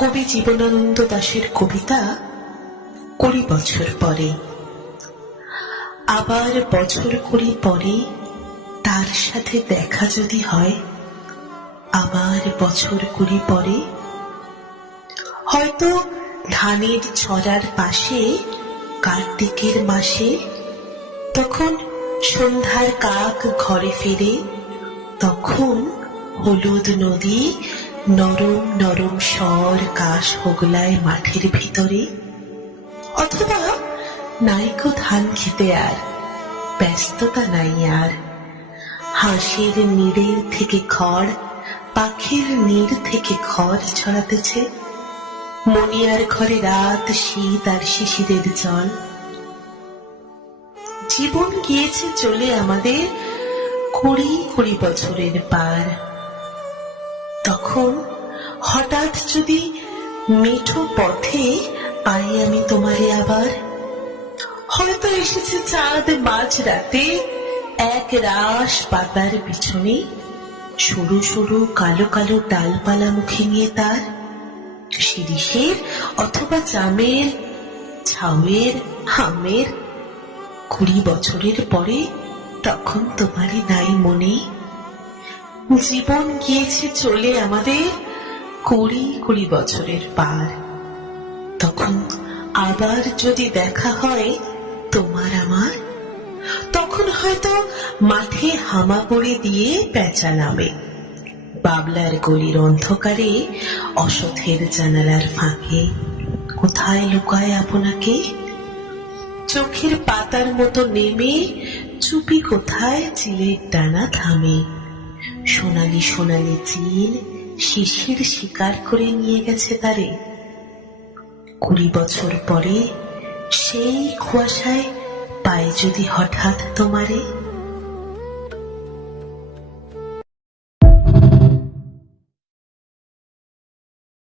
কবি জীবনানন্দ দাশের কবিতা 20 বছর পরে। আবার বছর 20 পরে তার সাথে দেখা যদি হয়, আবার বছর 20 পরে হয়তো ধানের ছড়ার পাশে কার্তিকের মাসে, তখন সন্ধ্যার কাক ঘরে ফিরে, তখন হলুদ নদী নরম নরম স্বর কাশ হোগলায় মাঠের ভিতরে। অথবা নাইকো ধান খেতে আর ব্যস্ততা নাই আর, হাঁসের নীড়ের থেকে খড়, পাখির নীড় থেকে খড় ছড়াতেছে, মনিয়ার ঘরে রাত শীত আর শিশিরের জল। জীবন গিয়েছে চলে আমাদের 20 বছরের পার। তখন হঠাৎ যদি মেঠো পথে পাই আমি তোমারে আবার, হয়তো এসেছে চাঁদ মাঝ রাতে এক রাশ পাতার পিছনে, সরু সরু কালো কালো ডালপালা মুখে নিয়ে তার, শিরিষের অথবা জামের, ঝাউয়ের, আমের। 20 বছরের পরে তখন তোমারই নাই মনে। জীবন গিয়েছে চলে আমাদের 20 বছরের পার। তখন আবার যদি দেখা হয় তোমার আমার, তখন হয়তো মাঠে হামাগুড়ি দিয়ে পেঁচা নামে, বাবলার গলির অন্ধকারে অসথের জানালার ফাঁকে কোথায় লুকায় আপনাকে, চোখের পাতার মতো নেমে চুপি কোথায় চিলের ডানা থামে, সোনালি সোনালি চিল শিশির শিকার করে নিয়ে গেছে তারে। 20 বছর পরে সেই কুয়াশায় পায় যদি হঠাৎ তোমারে,